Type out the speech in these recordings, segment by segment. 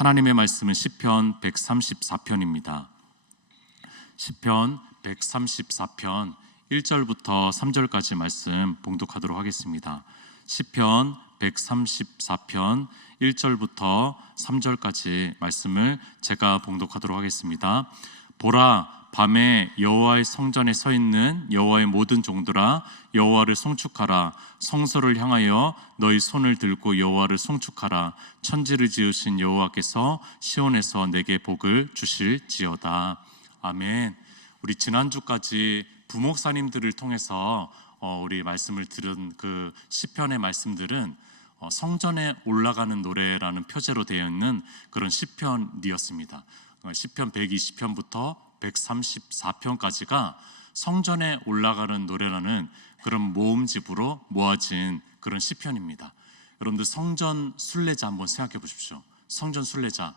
하나님의 말씀은 시편 134편입니다. 시편 134편 1절부터 3절까지 말씀 봉독하도록 하겠습니다. 시편 134편 1절부터 3절까지 말씀을 제가 봉독하도록 하겠습니다. 보라, 밤에 여호와의 성전에 서 있는 여호와의 모든 종들아, 여호와를 송축하라. 성소를 향하여 너희 손을 들고 여호와를 송축하라. 천지를 지으신 여호와께서 시온에서 내게 복을 주실지어다. 아멘. 우리 지난주까지 부목사님들을 통해서 우리 말씀을 들은 그 시편의 말씀들은 성전에 올라가는 노래라는 표제로 되어 있는 그런 시편이었습니다. 시편 120편부터 134편까지가 성전에 올라가는 노래라는 그런 모음집으로 모아진 그런 시편입니다. 여러분들 성전 순례자 한번 생각해 보십시오. 성전 순례자,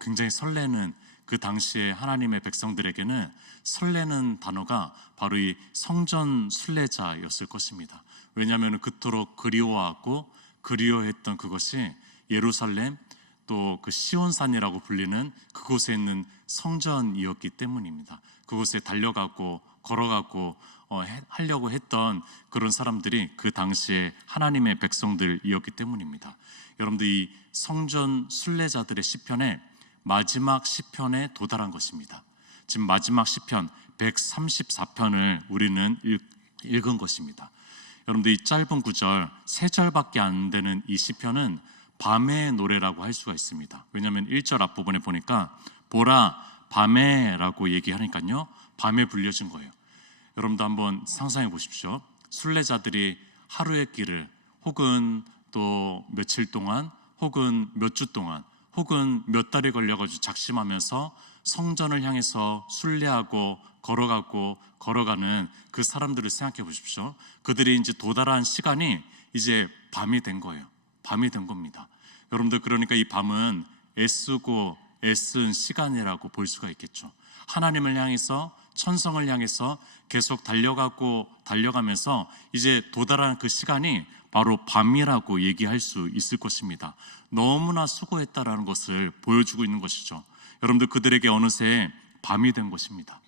굉장히 설레는, 그 당시에 하나님의 백성들에게는 설레는 단어가 바로 이 성전 순례자였을 것입니다. 왜냐하면 그토록 그리워하고 그리워했던 그것이 예루살렘, 또 그 시온산이라고 불리는 그곳에 있는 성전이었기 때문입니다. 그곳에 달려가고 걸어가고 하려고 했던 그런 사람들이 그 당시에 하나님의 백성들이었기 때문입니다. 여러분들, 이 성전 순례자들의 시편에 마지막 시편에 도달한 것입니다. 지금 마지막 시편 134편을 우리는 읽은 것입니다. 여러분들, 이 짧은 구절 3절밖에 안 되는 이 시편은 밤의 노래라고 할 수가 있습니다. 왜냐하면 1절 앞부분에 보니까 보라, 밤에 라고 얘기하니까요, 밤에 불려진 거예요. 여러분도 한번 상상해 보십시오. 순례자들이 하루의 길을 혹은 또 며칠 동안 혹은 몇 주 동안 혹은 몇 달이 걸려가지고 작심하면서 성전을 향해서 순례하고 걸어가는 그 사람들을 생각해 보십시오. 그들이 이제 도달한 시간이 이제 밤이 된 거예요. 밤이 된 겁니다. 여러분들, 그러니까 이 밤은 애쓰고 애쓴 시간이라고 볼 수가 있겠죠. 하나님을 향해서, 천성을 향해서 계속 달려가면서 이제 도달한 그 시간이 바로 밤이라고 얘기할 수 있을 것입니다. 너무나 수고했다라는 것을 보여주고 있는 것이죠. 여러분들, 그들에게 어느새 밤이 된 것입니다.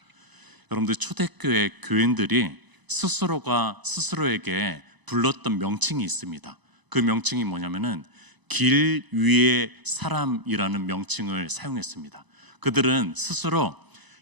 여러분들, 초대교회 교인들이 스스로가 스스로에게 불렀던 명칭이 있습니다. 그 명칭이 뭐냐면은 길 위의 사람이라는 명칭을 사용했습니다. 그들은 스스로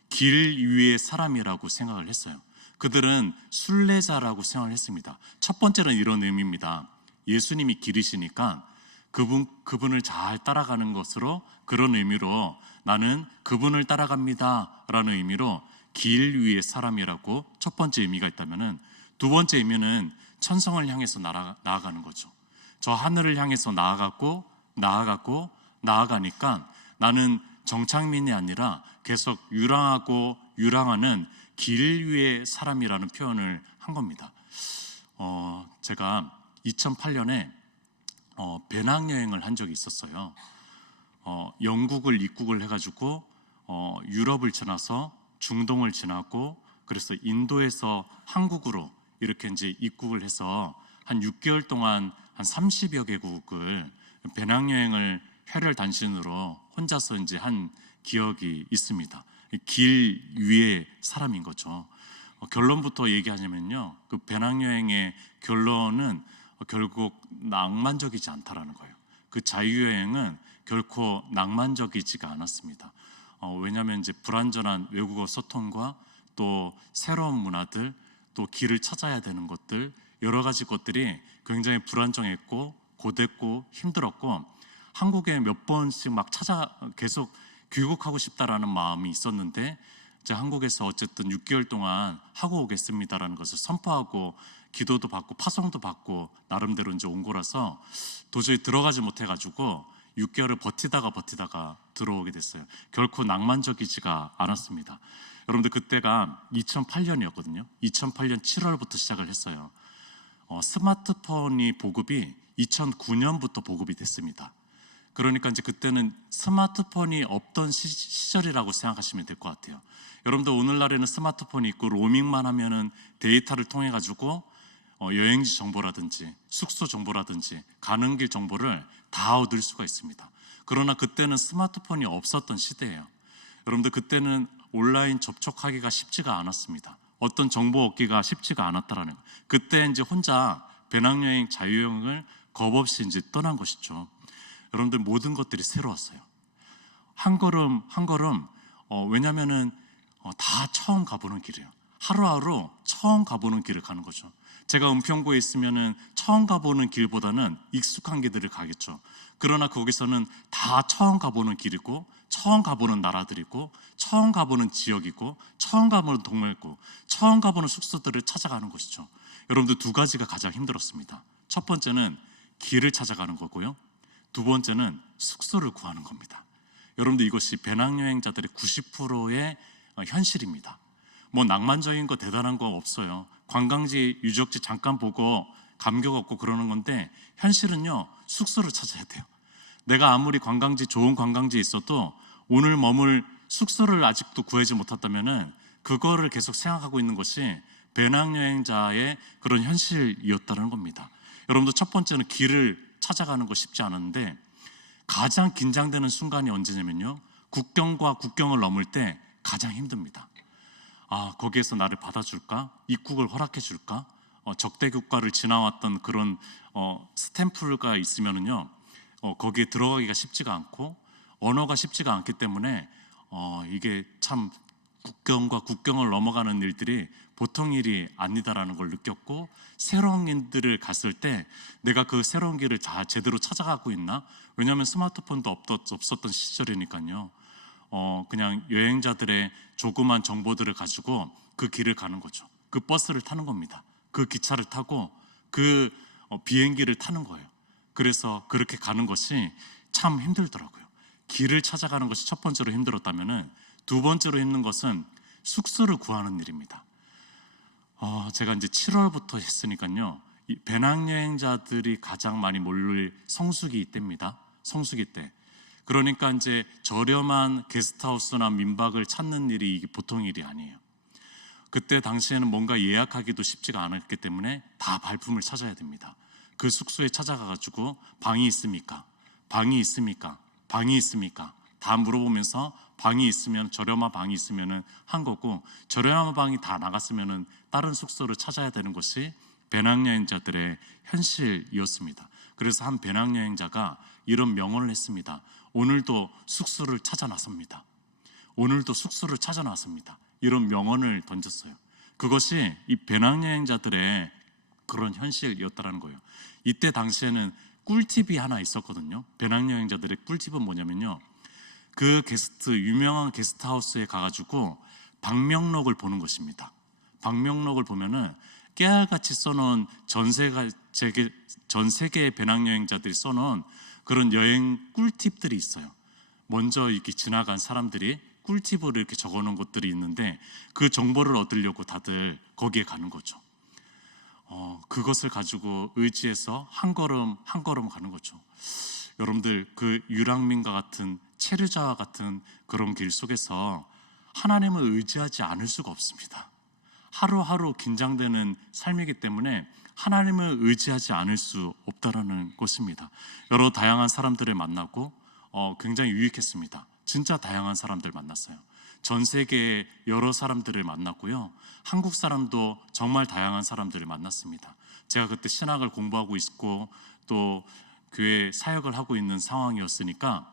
길 위의 사람이라고 생각을 했어요. 그들은 순례자라고 생각을 했습니다. 첫 번째는 이런 의미입니다. 예수님이 길이시니까 그분을 잘 따라가는 것으로, 그런 의미로 나는 그분을 따라갑니다 라는 의미로 길 위의 사람이라고 첫 번째 의미가 있다면은, 두 번째 의미는 천성을 향해서 나아가는 거죠. 저 하늘을 향해서 나아가니까 나는 정착민이 아니라 계속 유랑하는 길 위의 사람이라는 표현을 한 겁니다. 제가 2008년에 배낭여행을 한 적이 있었어요. 영국을 입국을 해가지고 유럽을 지나서 중동을 지나고, 그래서 인도에서 한국으로 이렇게 이제 입국을 해서 한 6개월 동안 한 30여 개국을 배낭여행을 혈혈 단신으로 혼자서 이제 한 기억이 있습니다. 길 위의 사람인 거죠. 결론부터 얘기하자면요, 그 배낭여행의 결론은 결국 낭만적이지 않다라는 거예요. 그 자유여행은 결코 낭만적이지가 않았습니다. 왜냐하면 이제 불완전한 외국어 소통과 또 새로운 문화들, 또 길을 찾아야 되는 것들, 여러 가지 것들이 굉장히 불안정했고 고됐고 힘들었고, 한국에 몇 번씩 막 계속 귀국하고 싶다라는 마음이 있었는데, 이제 한국에서 어쨌든 6개월 동안 하고 오겠습니다라는 것을 선포하고 기도도 받고 파송도 받고 나름대로 이제 온 거라서 도저히 들어가지 못해가지고 6개월을 버티다가 들어오게 됐어요. 결코 낭만적이지가 않았습니다. 여러분들, 그때가 2008년이었거든요. 2008년 7월부터 시작을 했어요. 스마트폰이 보급이 2009년부터 보급이 됐습니다. 그러니까 이제 그때는 스마트폰이 없던 시절이라고 생각하시면 될 것 같아요. 여러분들, 오늘날에는 스마트폰이 있고 로밍만 하면은 데이터를 통해 가지고 여행지 정보라든지 숙소 정보라든지 가는 길 정보를 다 얻을 수가 있습니다. 그러나 그때는 스마트폰이 없었던 시대예요. 여러분들 그때는 온라인 접촉하기가 쉽지가 않았습니다. 어떤 정보 얻기가 쉽지가 않았다라는 거예요. 그때 이제 혼자 배낭여행, 자유여행을 겁없이 이제 떠난 것이죠. 여러분들 모든 것들이 새로웠어요. 한 걸음 한 걸음 왜냐면은 다 처음 가보는 길이에요. 하루하루 처음 가보는 길을 가는 거죠. 제가 은평구에 있으면은 처음 가보는 길보다는 익숙한 길들을 가겠죠. 그러나 거기서는 다 처음 가보는 길이고, 처음 가보는 나라들이고, 처음 가보는 지역이고, 처음 가보는 동물이고, 처음 가보는 숙소들을 찾아가는 것이죠. 여러분들 두 가지가 가장 힘들었습니다. 첫 번째는 길을 찾아가는 거고요. 두 번째는 숙소를 구하는 겁니다. 여러분들 이것이 배낭여행자들의 90%의 현실입니다. 뭐 낭만적인 거 대단한 거 없어요. 관광지, 유적지 잠깐 보고 감격 얻고 그러는 건데, 현실은요, 숙소를 찾아야 돼요. 내가 아무리 관광지, 좋은 관광지에 있어도 오늘 머물 숙소를 아직도 구하지 못했다면은 그거를 계속 생각하고 있는 것이 배낭여행자의 그런 현실이었다는 겁니다. 여러분도 첫 번째는 길을 찾아가는 거 쉽지 않은데, 가장 긴장되는 순간이 언제냐면요, 국경과 국경을 넘을 때 가장 힘듭니다. 거기에서 나를 받아줄까? 입국을 허락해 줄까? 적대 국가를 지나왔던 그런 스탬프가 있으면은요, 거기에 들어가기가 쉽지가 않고 언어가 쉽지가 않기 때문에 이게 참 국경과 국경을 넘어가는 일들이 보통 일이 아니다라는 걸 느꼈고, 새로운 길들을 갔을 때 내가 그 새로운 길을 다 제대로 찾아가고 있나? 왜냐하면 스마트폰도 없었던 시절이니까요. 그냥 여행자들의 조그만 정보들을 가지고 그 길을 가는 거죠. 그 버스를 타는 겁니다. 그 기차를 타고 그 비행기를 타는 거예요. 그래서 그렇게 가는 것이 참 힘들더라고요. 길을 찾아가는 것이 첫 번째로 힘들었다면은, 두 번째로 힘든 것은 숙소를 구하는 일입니다. 제가 이제 7월부터 했으니까요, 이 배낭여행자들이 가장 많이 몰릴 성수기 때입니다. 성수기 때. 그러니까 이제 저렴한 게스트하우스나 민박을 찾는 일이 이게 보통 일이 아니에요. 그때 당시에는 뭔가 예약하기도 쉽지가 않았기 때문에 다 발품을 찾아야 됩니다. 그 숙소에 찾아가가지고 방이 있습니까? 방이 있습니까? 방이 있습니까? 다 물어보면서 방이 있으면, 저렴한 방이 있으면은 한 거고, 저렴한 방이 다 나갔으면은 다른 숙소를 찾아야 되는 것이 배낭여행자들의 현실이었습니다. 그래서 한 배낭여행자가 이런 명언을 했습니다. 오늘도 숙소를 찾아 나섭니다. 오늘도 숙소를 찾아 나섭니다. 이런 명언을 던졌어요. 그것이 이 배낭여행자들의 그런 현실이었다는 거예요. 이때 당시에는 꿀팁이 하나 있었거든요. 배낭여행자들의 꿀팁은 뭐냐면요, 그 유명한 게스트하우스에 가가지고 방명록을 보는 것입니다. 방명록을 보면은 깨알같이 써놓은 전 세계의 배낭여행자들이 써놓은 그런 여행 꿀팁들이 있어요. 먼저 이렇게 지나간 사람들이 꿀팁으로 이렇게 적어놓은 것들이 있는데, 그 정보를 얻으려고 다들 거기에 가는 거죠. 그것을 가지고 의지해서 한 걸음 한 걸음 가는 거죠. 여러분들 그 유랑민과 같은, 체르자와 같은 그런 길 속에서 하나님을 의지하지 않을 수가 없습니다. 하루하루 긴장되는 삶이기 때문에 하나님을 의지하지 않을 수 없다라는 것입니다. 여러 다양한 사람들을 만나고 굉장히 유익했습니다. 진짜 다양한 사람들 만났어요. 전 세계의 여러 사람들을 만났고요, 한국 사람도 정말 다양한 사람들을 만났습니다. 제가 그때 신학을 공부하고 있고 또 교회 사역을 하고 있는 상황이었으니까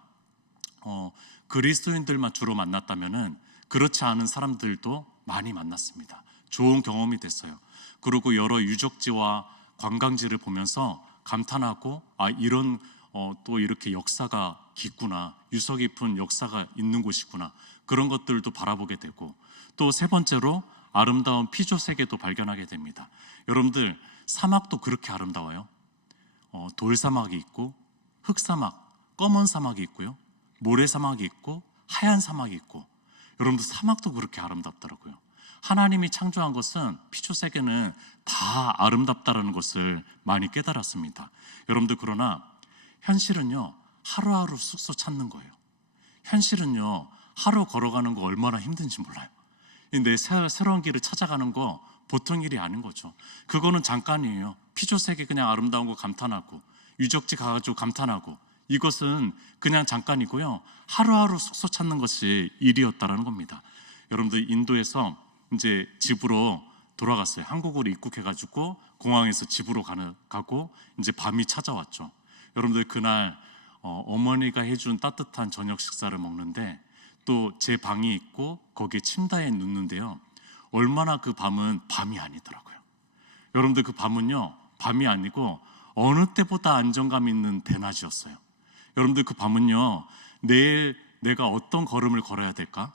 그리스도인들만 주로 만났다면은 그렇지 않은 사람들도 많이 만났습니다. 좋은 경험이 됐어요. 그리고 여러 유적지와 관광지를 보면서 감탄하고, 이런 또 이렇게 역사가 깊구나, 유서 깊은 역사가 있는 곳이구나, 그런 것들도 바라보게 되고, 또 세 번째로 아름다운 피조 세계도 발견하게 됩니다. 여러분들 사막도 그렇게 아름다워요. 돌사막이 있고, 흑사막, 검은 사막이 있고요, 모래사막이 있고, 하얀 사막이 있고, 여러분들 사막도 그렇게 아름답더라고요. 하나님이 창조한 것은, 피조 세계는 다 아름답다라는 것을 많이 깨달았습니다. 여러분들 그러나 현실은요, 하루하루 숙소 찾는 거예요. 현실은요, 하루 걸어가는 거 얼마나 힘든지 몰라요. 내 새로운 길을 찾아가는 거 보통 일이 아닌 거죠. 그거는 잠깐이에요. 피조 세계 그냥 아름다운 거 감탄하고, 유적지 가가지고 감탄하고, 이것은 그냥 잠깐이고요. 하루하루 숙소 찾는 것이 일이었다라는 겁니다. 여러분들 인도에서 이제 집으로 돌아갔어요. 한국으로 입국해가지고 공항에서 집으로 가고 이제 밤이 찾아왔죠. 여러분들 그날 어머니가 해준 따뜻한 저녁 식사를 먹는데 또 제 방이 있고 거기에 침대에 눕는데요. 얼마나 그 밤은 밤이 아니더라고요. 여러분들 그 밤은요, 밤이 아니고 어느 때보다 안정감 있는 대낮이었어요. 여러분들 그 밤은요, 내일 내가 어떤 걸음을 걸어야 될까?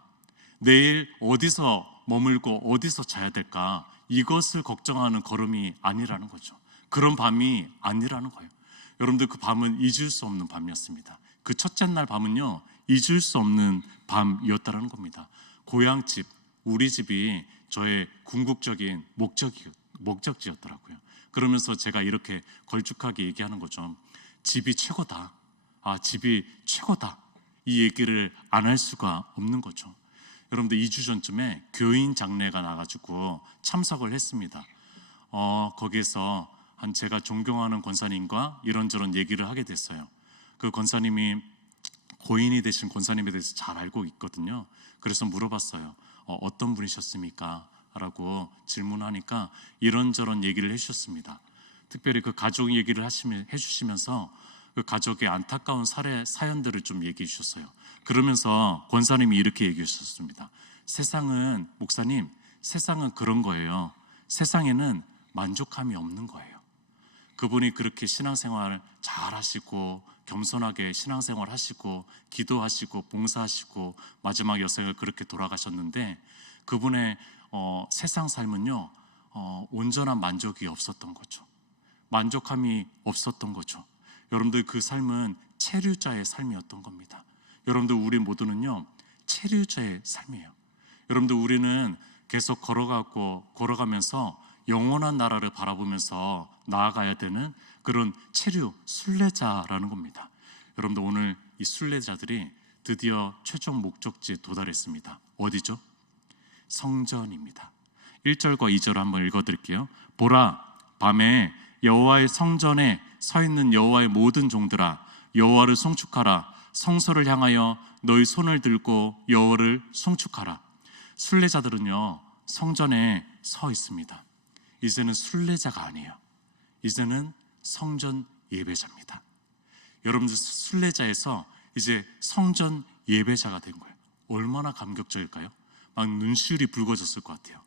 내일 어디서 머물고 어디서 자야 될까? 이것을 걱정하는 걸음이 아니라는 거죠. 그런 밤이 아니라는 거예요. 여러분들 그 밤은 잊을 수 없는 밤이었습니다. 그 첫째 날 밤은요, 잊을 수 없는 밤이었다는 겁니다. 고향집, 우리 집이 저의 궁극적인 목적지였더라고요. 그러면서 제가 이렇게 걸쭉하게 얘기하는 거죠. 집이 최고다. 집이 최고다. 이 얘기를 안 할 수가 없는 거죠. 여러분들 2주 전쯤에 교인 장례가 나가지고 참석을 했습니다. 거기에서 제가 존경하는 권사님과 이런저런 얘기를 하게 됐어요. 그 권사님이 고인이 되신 권사님에 대해서 잘 알고 있거든요. 그래서 물어봤어요. 어떤 분이셨습니까? 라고 질문하니까 이런저런 얘기를 해주셨습니다. 특별히 그 가족 얘기를 해주시면서 그 가족의 안타까운 사연들을 좀 얘기해 주셨어요. 그러면서 권사님이 이렇게 얘기해 주셨습니다. 목사님, 세상은 그런 거예요. 세상에는 만족함이 없는 거예요. 그분이 그렇게 신앙생활 잘 하시고 겸손하게 신앙생활 하시고 기도하시고 봉사하시고 마지막 여생을 그렇게 돌아가셨는데 그분의 세상 삶은요, 온전한 만족이 없었던 거죠. 만족함이 없었던 거죠. 여러분들 그 삶은 체류자의 삶이었던 겁니다. 여러분들 우리 모두는요, 체류자의 삶이에요. 여러분들 우리는 계속 걸어가면서 영원한 나라를 바라보면서 나아가야 되는 그런 순례자라는 겁니다. 여러분들 오늘 이 순례자들이 드디어 최종 목적지에 도달했습니다. 어디죠? 성전입니다. 1절과 2절을 한번 읽어드릴게요. 보라, 밤에 여호와의 성전에 서 있는 여호와의 모든 종들아, 여호와를 송축하라. 성소를 향하여 너희 손을 들고 여호와를 송축하라. 순례자들은요, 성전에 서 있습니다. 이제는 순례자가 아니에요. 이제는 성전 예배자입니다. 여러분들 순례자에서 이제 성전 예배자가 된 거예요. 얼마나 감격적일까요? 막 눈시울이 붉어졌을 것 같아요.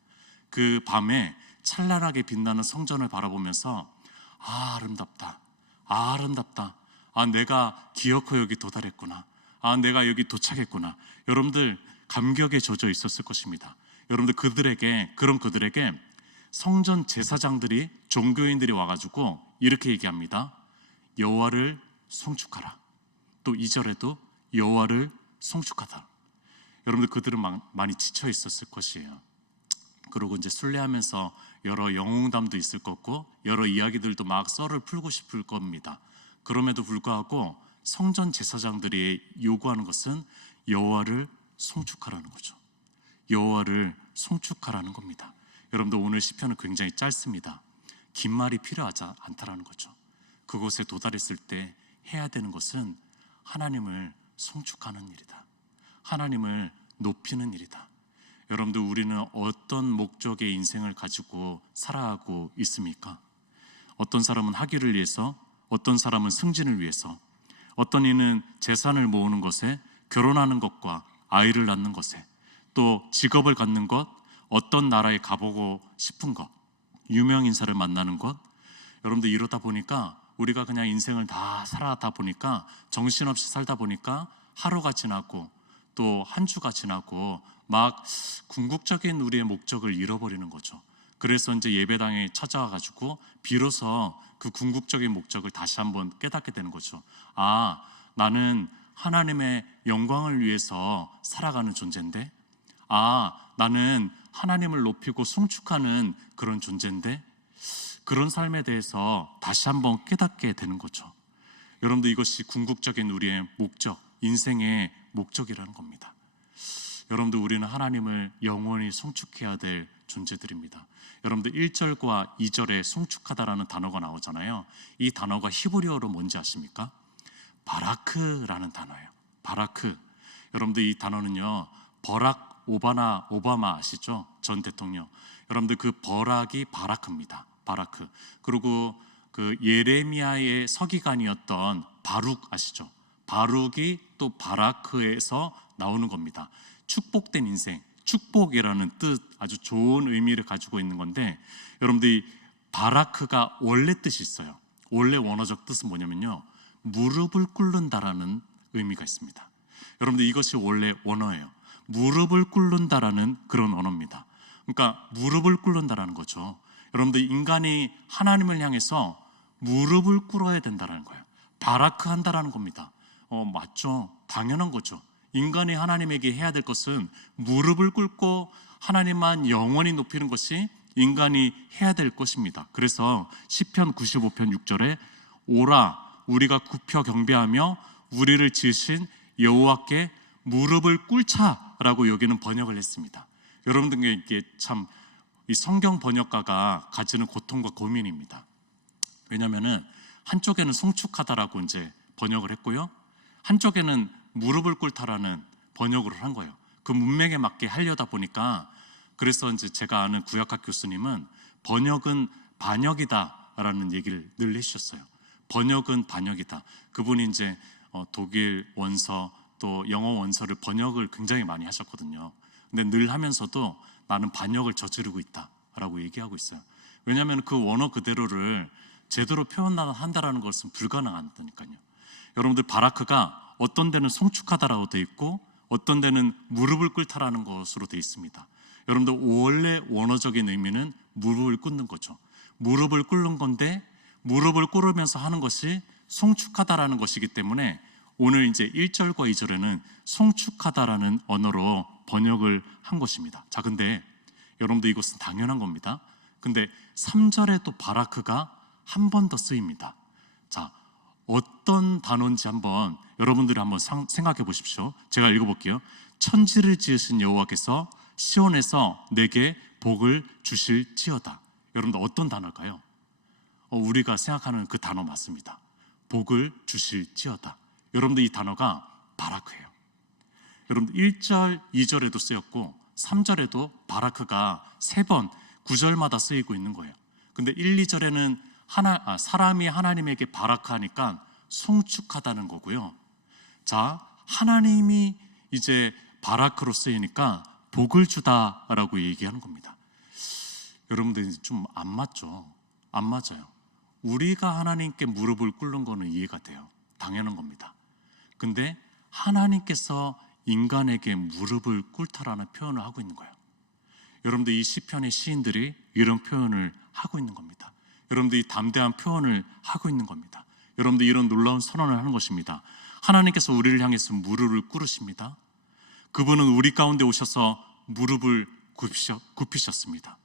그 밤에 찬란하게 빛나는 성전을 바라보면서 아름답다. 아름답다. 내가 기어코 여기 도달했구나. 내가 여기 도착했구나. 여러분들 감격에 젖어 있었을 것입니다. 여러분들 그들에게 성전 제사장들이 종교인들이 와가지고 이렇게 얘기합니다. 여호와를 송축하라. 또 2절에도 여호와를 송축하다. 여러분들 그들은 많이 지쳐 있었을 것이에요. 그리고 이제 순례하면서 여러 영웅담도 있을 거고 여러 이야기들도 막 썰을 풀고 싶을 겁니다. 그럼에도 불구하고 성전 제사장들이 요구하는 것은 여호와를 송축하라는 거죠. 여호와를 송축하라는 겁니다. 여러분들 오늘 시편은 굉장히 짧습니다. 긴 말이 필요하지 않다라는 거죠. 그곳에 도달했을 때 해야 되는 것은 하나님을 송축하는 일이다. 하나님을 높이는 일이다. 여러분들 우리는 어떤 목적의 인생을 가지고 살아가고 있습니까? 어떤 사람은 학위를 위해서, 어떤 사람은 승진을 위해서, 어떤 이는 재산을 모으는 것에, 결혼하는 것과 아이를 낳는 것에, 또 직업을 갖는 것, 어떤 나라에 가보고 싶은 것, 유명 인사를 만나는 것. 여러분들 이러다 보니까 우리가 그냥 인생을 다 살아다 보니까 정신없이 살다 보니까 하루가 지나고 또 한 주가 지나고 막 궁극적인 우리의 목적을 잃어버리는 거죠. 그래서 이제 예배당에 찾아와가지고 비로소 그 궁극적인 목적을 다시 한번 깨닫게 되는 거죠. 나는 하나님의 영광을 위해서 살아가는 존재인데, 나는 하나님을 높이고 송축하는 그런 존재인데, 그런 삶에 대해서 다시 한번 깨닫게 되는 거죠. 여러분들 이것이 궁극적인 우리의 목적, 인생의 목적이라는 겁니다. 여러분들 우리는 하나님을 영원히 송축해야 될 존재들입니다. 여러분들 1절과 2절에 송축하다라는 단어가 나오잖아요. 이 단어가 히브리어로 뭔지 아십니까? 바라크라는 단어예요. 바라크. 여러분들 이 단어는요, 버락 오바마 아시죠? 전 대통령. 여러분들 그 버락이 바라크입니다. 바라크. 그리고 그 예레미야의 서기관이었던 바룩 아시죠? 바룩이 또 바라크에서 나오는 겁니다. 축복된 인생, 축복이라는 뜻, 아주 좋은 의미를 가지고 있는 건데, 여러분들이 바라크가 원래 뜻이 있어요. 원래 원어적 뜻은 뭐냐면요, 무릎을 꿇는다라는 의미가 있습니다. 여러분들 이것이 원래 원어예요. 무릎을 꿇는다라는 그런 언어입니다. 그러니까 무릎을 꿇는다라는 거죠. 여러분들 인간이 하나님을 향해서 무릎을 꿇어야 된다라는 거예요. 바라크 한다라는 겁니다. 맞죠? 당연한 거죠. 인간이 하나님에게 해야 될 것은 무릎을 꿇고 하나님만 영원히 높이는 것이 인간이 해야 될 것입니다. 그래서 시편 95편 6절에 오라 우리가 굽혀 경배하며 우리를 지으신 여호와께 무릎을 꿇자라고 여기는 번역을 했습니다. 여러분들에게 참 이 성경 번역가가 가지는 고통과 고민입니다. 왜냐하면은 한쪽에는 송축하다라고 이제 번역을 했고요, 한쪽에는 무릎을 꿇다라는 번역을 한 거예요. 그 문맥에 맞게 하려다 보니까, 그래서 이제 제가 아는 구약학 교수님은 번역은 반역이다라는 얘기를 늘 해주셨어요. 번역은 반역이다. 그분이 이제 독일 원서 또 영어 원서를 번역을 굉장히 많이 하셨거든요. 근데 늘 하면서도 나는 반역을 저지르고 있다라고 얘기하고 있어요. 왜냐하면 그 원어 그대로를 제대로 표현한다라는 것은 불가능하다니까요. 여러분들 바라크가 어떤 데는 송축하다라고 되어 있고 어떤 데는 무릎을 꿇다라는 것으로 되어 있습니다. 여러분들 원래 원어적인 의미는 무릎을 꿇는 거죠. 무릎을 꿇는 건데 무릎을 꿇으면서 하는 것이 송축하다라는 것이기 때문에 오늘 이제 1절과 2절에는 송축하다라는 언어로 번역을 한 것입니다. 자, 근데 여러분들 이것은 당연한 겁니다. 근데 3절에 또 바라크가 한 번 더 쓰입니다. 자, 어떤 단어인지 한번 여러분들이 한번 생각해 보십시오. 제가 읽어볼게요. 천지를 지으신 여호와께서 시온에서 내게 복을 주실지어다. 여러분들 어떤 단어일까요? 우리가 생각하는 그 단어 맞습니다. 복을 주실지어다. 여러분들 이 단어가 바라크예요. 여러분들 1절, 2절에도 쓰였고 3절에도 바라크가 3번 9절마다 쓰이고 있는 거예요. 근데 1, 2절에는 사람이 하나님에게 바라크하니까 송축하다는 거고요. 자, 하나님이 이제 바라크로 쓰이니까 복을 주다라고 얘기하는 겁니다. 여러분들 좀 안 맞죠? 안 맞아요. 우리가 하나님께 무릎을 꿇는 거는 이해가 돼요. 당연한 겁니다. 근데 하나님께서 인간에게 무릎을 꿇다라는 표현을 하고 있는 거예요. 여러분들 이 시편의 시인들이 이런 표현을 하고 있는 겁니다. 여러분들 이 담대한 표현을 하고 있는 겁니다. 여러분들 이런 놀라운 선언을 하는 것입니다. 하나님께서 우리를 향해서 무릎을 꿇으십니다. 그분은 우리 가운데 오셔서 무릎을 굽히셨습니다.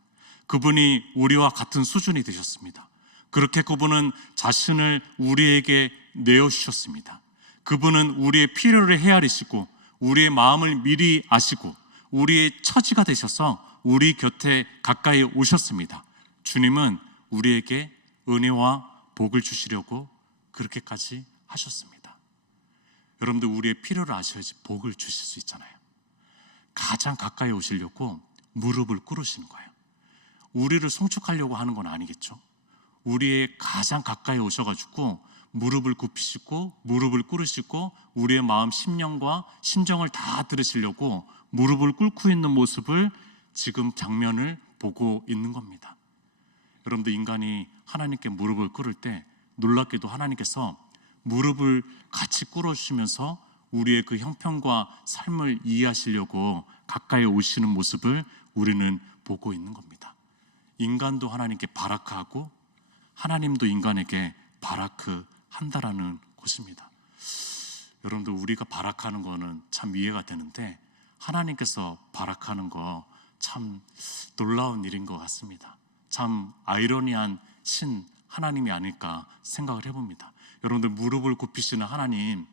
그분이 우리와 같은 수준이 되셨습니다. 그렇게 그분은 자신을 우리에게 내어주셨습니다. 그분은 우리의 필요를 헤아리시고 우리의 마음을 미리 아시고 우리의 처지가 되셔서 우리 곁에 가까이 오셨습니다. 주님은 우리에게 은혜와 복을 주시려고 그렇게까지 하셨습니다. 여러분들 우리의 필요를 아셔야지 복을 주실 수 있잖아요. 가장 가까이 오시려고 무릎을 꿇으시는 거예요. 우리를 송축하려고 하는 건 아니겠죠. 우리의 가장 가까이 오셔가지고 무릎을 굽히시고 무릎을 꿇으시고 우리의 마음 심령과 심정을 다 들으시려고 무릎을 꿇고 있는 모습을 지금 장면을 보고 있는 겁니다. 여러분들 인간이 하나님께 무릎을 꿇을 때 놀랍게도 하나님께서 무릎을 같이 꿇어주시면서 우리의 그 형편과 삶을 이해하시려고 가까이 오시는 모습을 우리는 보고 있는 겁니다. 인간도 하나님께 바라크하고 하나님도 인간에게 바라크 한다라는 것입니다. 여러분들 우리가 바라크하는 거는 참 이해가 되는데 하나님께서 바라크하는 거 참 놀라운 일인 것 같습니다. 참 아이러니한 신 하나님이 아닐까 생각을 해봅니다. 여러분들 무릎을 굽히시는 하나님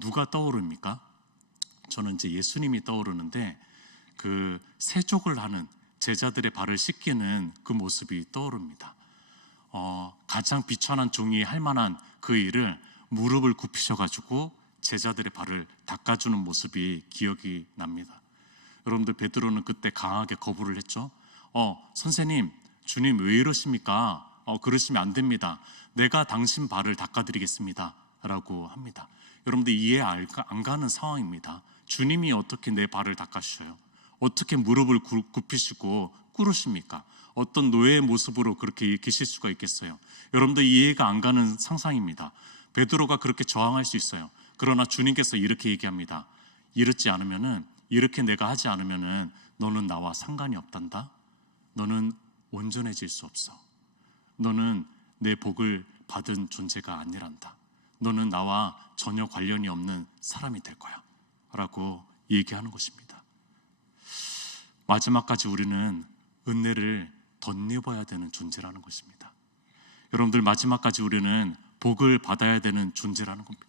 누가 떠오릅니까? 저는 이제 예수님이 떠오르는데 그 세족을 하는 제자들의 발을 씻기는 그 모습이 떠오릅니다. 가장 비천한 종이 할 만한 그 일을 무릎을 굽히셔가지고 제자들의 발을 닦아주는 모습이 기억이 납니다. 여러분들, 베드로는 그때 강하게 거부를 했죠. 선생님, 주님 왜 이러십니까? 그러시면 안 됩니다. 내가 당신 발을 닦아드리겠습니다 라고 합니다. 여러분들, 이해 안 가는 상황입니다. 주님이 어떻게 내 발을 닦아주셔요? 어떻게 무릎을 굽히시고 꿇으십니까? 어떤 노예의 모습으로 그렇게 계실 수가 있겠어요? 여러분들, 이해가 안 가는 상상입니다. 베드로가 그렇게 저항할 수 있어요. 그러나 주님께서 이렇게 얘기합니다. 이렇게 내가 하지 않으면은 너는 나와 상관이 없단다. 너는 온전해질 수 없어. 너는 내 복을 받은 존재가 아니란다. 너는 나와 전혀 관련이 없는 사람이 될 거야 라고 얘기하는 것입니다. 마지막까지 우리는 은혜를 덧입어야 되는 존재라는 것입니다. 여러분들, 마지막까지 우리는 복을 받아야 되는 존재라는 겁니다.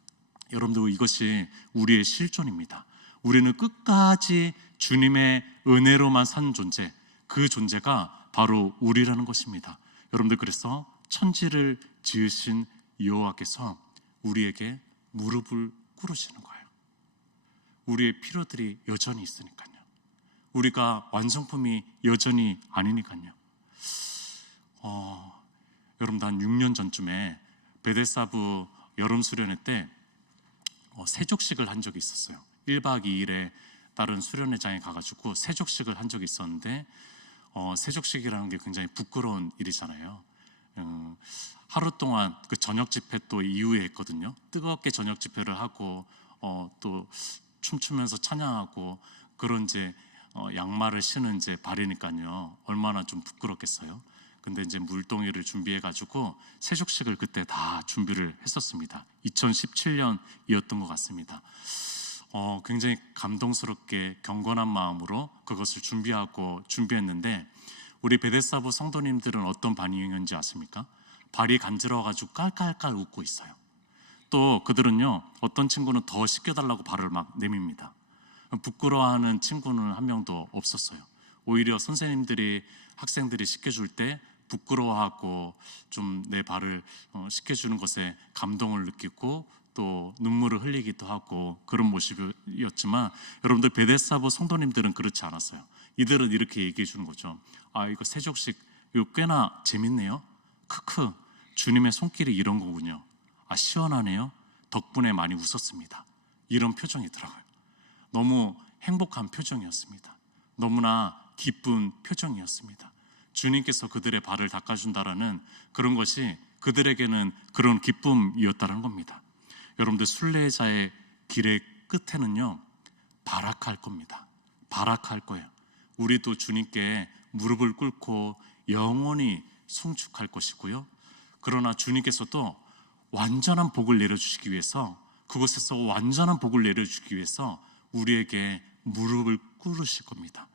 여러분들, 이것이 우리의 실존입니다. 우리는 끝까지 주님의 은혜로만 산 존재, 그 존재가 바로 우리라는 것입니다. 여러분들, 그래서 천지를 지으신 여호와께서 우리에게 무릎을 꿇으시는 거예요. 우리의 필요들이 여전히 있으니까요. 우리가 완성품이 여전히 아니니까요. 여러분들, 한 6년 전쯤에 베데사부 여름 수련회 때 세족식을 한 적이 있었어요. 1박 2일에 다른 수련회장에 가가지고 세족식을 한 적이 있었는데, 세족식이라는 게 굉장히 부끄러운 일이잖아요. 하루 동안 그 저녁 집회 또 이후에 했거든요. 뜨겁게 저녁 집회를 하고 또 춤추면서 찬양하고 그런 이제 양말을 신은 이제 발이니까요. 얼마나 좀 부끄럽겠어요. 근데 이제 물동이를 준비해가지고 세족식을 그때 다 준비를 했었습니다. 2017년이었던 것 같습니다. 굉장히 감동스럽게 경건한 마음으로 그것을 준비했는데, 우리 베데사부 성도님들은 어떤 반응이었는지 아십니까? 발이 간지러워가지고 깔깔깔 웃고 있어요. 또 그들은요, 어떤 친구는 더 씻겨달라고 발을 막 내밉니다. 부끄러워하는 친구는 한 명도 없었어요. 오히려 선생님들이 학생들이 씻겨줄 때 부끄러워하고 좀 내 발을 씻겨주는 것에 감동을 느끼고 또 눈물을 흘리기도 하고 그런 모습이었지만, 여러분들, 베데사부 성도님들은 그렇지 않았어요. 이들은 이렇게 얘기해 주는 거죠. 이거 세족식 이거 꽤나 재밌네요. 크크, 주님의 손길이 이런 거군요. 시원하네요. 덕분에 많이 웃었습니다. 이런 표정이더라고요. 너무 행복한 표정이었습니다. 너무나 기쁜 표정이었습니다. 주님께서 그들의 발을 닦아준다라는 그런 것이 그들에게는 그런 기쁨이었다는 겁니다. 여러분들, 순례자의 길의 끝에는요, 발악할 겁니다. 발악할 거예요. 우리도 주님께 무릎을 꿇고 영원히 송축할 것이고요. 그러나 주님께서도 완전한 복을 내려주시기 위해서, 그곳에서 완전한 복을 내려주기 위해서 우리에게 무릎을 꿇으실 겁니다.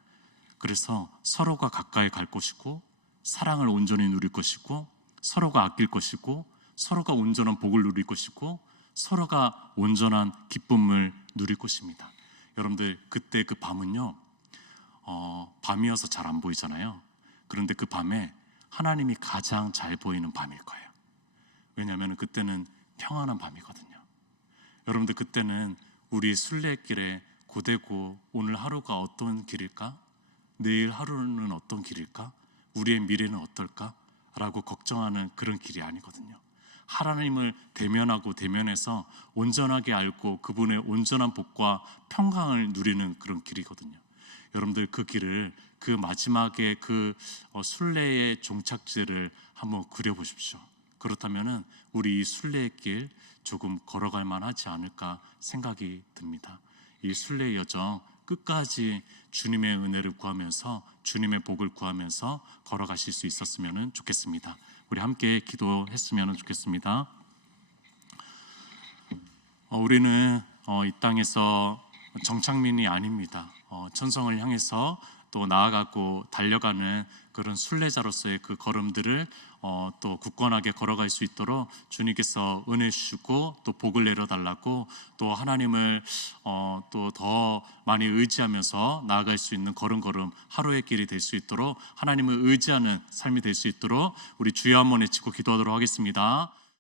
그래서 서로가 가까이 갈 것이고, 사랑을 온전히 누릴 것이고, 서로가 아낄 것이고, 서로가 온전한 복을 누릴 것이고, 서로가 온전한 기쁨을 누릴 것입니다. 여러분들, 그때 그 밤은요, 밤이어서 잘 안 보이잖아요. 그런데 그 밤에 하나님이 가장 잘 보이는 밤일 거예요. 왜냐하면 그때는 평안한 밤이거든요. 여러분들, 그때는 우리 순례길에 고되고 오늘 하루가 어떤 길일까? 내일 하루는 어떤 길일까? 우리의 미래는 어떨까? 라고 걱정하는 그런 길이 아니거든요. 하나님을 대면하고 대면해서 온전하게 알고 그분의 온전한 복과 평강을 누리는 그런 길이거든요. 여러분들, 그 길을, 그 마지막에 그 순례의 종착지를 한번 그려보십시오. 그렇다면 우리 이 순례의 길 조금 걸어갈 만하지 않을까 생각이 듭니다. 이 순례의 여정 끝까지 주님의 은혜를 구하면서, 주님의 복을 구하면서 걸어가실 수 있었으면 좋겠습니다. 우리 함께 기도했으면 좋겠습니다. 우리는 이 땅에서 정착민이 아닙니다. 천성을 향해서 또 나아가고 달려가는 그런 순례자로서의 그 걸음들을 또 굳건하게 걸어갈 수 있도록 주님께서 은혜 주시고 또 복을 내려달라고, 또 하나님을 또 더 많이 의지하면서 나아갈 수 있는 걸음걸음 하루의 길이 될 수 있도록, 하나님을 의지하는 삶이 될 수 있도록 우리 주여 한번 외치고 기도하도록 하겠습니다.